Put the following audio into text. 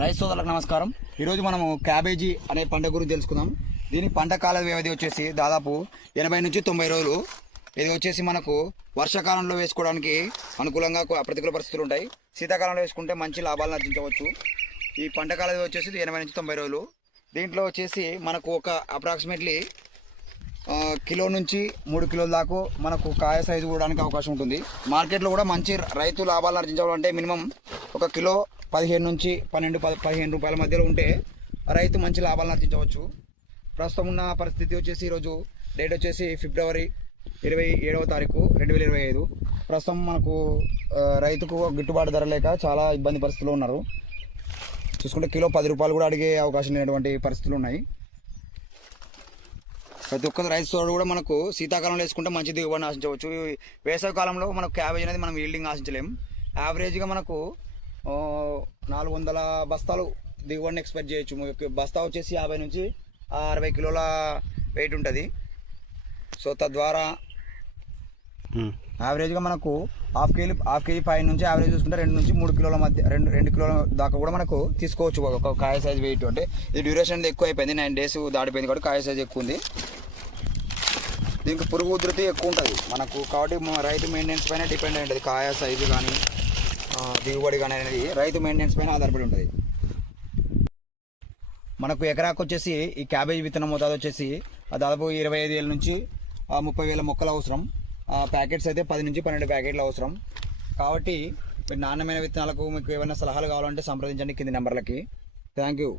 రైతు సోదరులకు నమస్కారం. ఈరోజు మనము క్యాబేజీ అనే పంట గురించి తెలుసుకుందాం. దీని పంట కాల వ్యవధి వచ్చేసి దాదాపు 80 నుంచి 90 రోజులు. ఇది వచ్చేసి మనకు వర్షాకాలంలో వేసుకోవడానికి అనుకూలంగా ప్రతికూల పరిస్థితులు ఉంటాయి. శీతాకాలంలో వేసుకుంటే మంచి లాభాలను ఆర్జించవచ్చు. ఈ పంట కాల వ్యవధి వచ్చేసి 80 నుంచి 90 రోజులు. దీంట్లో వచ్చేసి మనకు ఒక అప్రాక్సిమేట్లీ కిలో నుంచి 3 కిలోల దాకా మనకు కాయ సైజు కూడడానికి అవకాశం ఉంటుంది. మార్కెట్లో కూడా మంచి రైతు లాభాలను ఆర్జించాలంటే మినిమం ఒక కిలో 15 నుంచి 15 రూపాయల మధ్యలో ఉంటే రైతు మంచి లాభాలను ఆర్జించవచ్చు. ప్రస్తుతం ఉన్న పరిస్థితి వచ్చేసి ఈరోజు డేట్ వచ్చేసి ఫిబ్రవరి 27వ తారీఖు 2025. ప్రస్తుతం మనకు రైతుకు గిట్టుబాటు ధర లేక చాలా ఇబ్బంది పరిస్థితుల్లో ఉన్నారు. చూసుకుంటే కిలో 10 రూపాయలు కూడా అడిగే అవకాశం లేనటువంటి పరిస్థితులు ఉన్నాయి. ప్రతి ఒక్క రైతు సోదరుడు కూడా మనకు శీతాకాలంలో వేసుకుంటే మంచి దిగుబడిని ఆశించవచ్చు. వేసవి కాలంలో మనకు క్యాబేజ్ అనేది మనం ఈల్డింగ్ ఆశించలేం. యావరేజ్గా మనకు 400 బస్తాలు దిగుబడిని ఎక్స్పెక్ట్ చేయొచ్చు. బస్తా వచ్చేసి 50 నుంచి 60 కిలోల వెయిట్ ఉంటుంది. సో తద్వారా యావరేజ్గా మనకు హాఫ్ కేజీ పై నుంచి యావరేజ్ చూసుకుంటే 2 నుంచి 3 కిలోల మధ్య 2 కిలోల దాకా కూడా మనకు తీసుకోవచ్చు. ఒక కాయ సైజ్ వెయిట్ అంటే ఇది డ్యూరేషన్ ఎక్కువ అయిపోయింది, 9 డేస్ దాటిపోయింది కాబట్టి కాయ సైజ్ ఎక్కువ ఉంది. దీనికి పురుగు ఉధృతి ఎక్కువ ఉంటుంది మనకు కాబట్టి రైతు మెయింటెనెన్స్ పైన డిపెండ్ అయి ఉంటుంది. కాయ సైజు కానీ దిగుబడి కానీ అనేది రైతు మెయింటెనెన్స్ పైన ఆధారపడి ఉంటుంది. మనకు ఎకరాకు వచ్చేసి ఈ క్యాబేజ్ విత్తనం మోతాదు వచ్చేసి దాదాపు 25,000 నుంచి 30,000 మొక్కలు అవసరం. ప్యాకెట్స్ అయితే 10 నుంచి 12 ప్యాకెట్లు అవసరం. కాబట్టి నాణ్యమైన విత్తనాలకు మీకు ఏమైనా సలహాలు కావాలంటే సంప్రదించండి కింది నెంబర్లకి. Thank you.